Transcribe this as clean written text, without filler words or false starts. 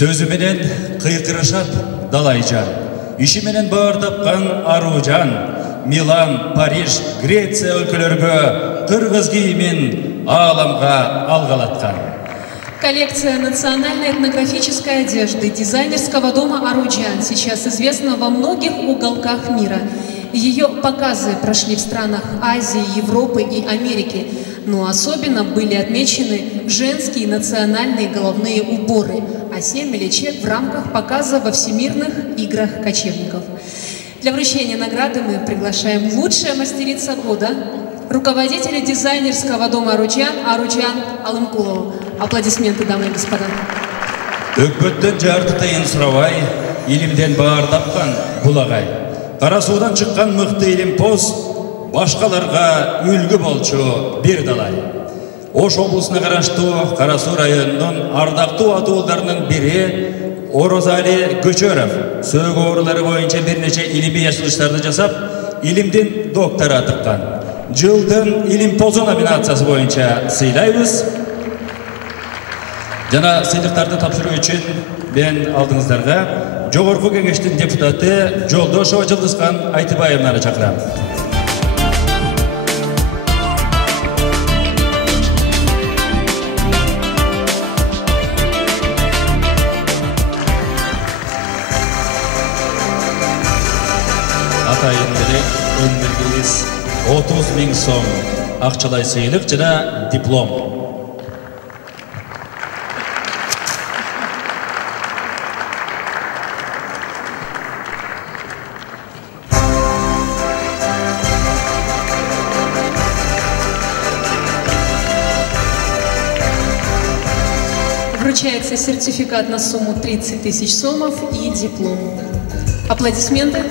Сөзі менен қиқырышат далайжан, іші менен бауыр тапқан Аружан, Милан, Париж, Греция өлкөлөргө кыргыз кийимин ааламга алгалаткан. Коллекция национальной этнографической одежды дизайнерского дома Аружан сейчас известна во многих уголках мира. Ее показы прошли в странах Азии, Европы и Америки, но особенно были отмечены женские национальные головные уборы, а 7 мелечек в рамках показа во Всемирных играх кочевников. Для вручения награды мы приглашаем лучшая мастерица года, руководителя дизайнерского дома Аружан Алымкулову. Аплодисменты, дамы и господа. Өкпөттен жартытайын сұрабай, илимден баар тапқан булагай. Карасуудан чыккан мыкты илимпоз, башкаларга үлгү болчу бир далай. Ош облусуна караштуу Карасуу районунун ардактуу атуулдарынын бири Орозали Көчөров сөөгү оорулары боюнча бир нече илимий ачылыштарды жасап, илимдин доктору атыккан. Жылдын илимпозу номинациясы боюнча сыйлайбыз. Жана сыйлыктарды тапшыруу үчүн мен алдыңыздарга Жогорку кеңештин депутаты Жолдошова Жылдызхан Айтыбаевнаны чакырам. Атайын деле өндүргүбүз 30 000 сом акчалай сыйлык жана диплом. Вручается сертификат на сумму 30 000 сомов и диплом. Аплодисменты.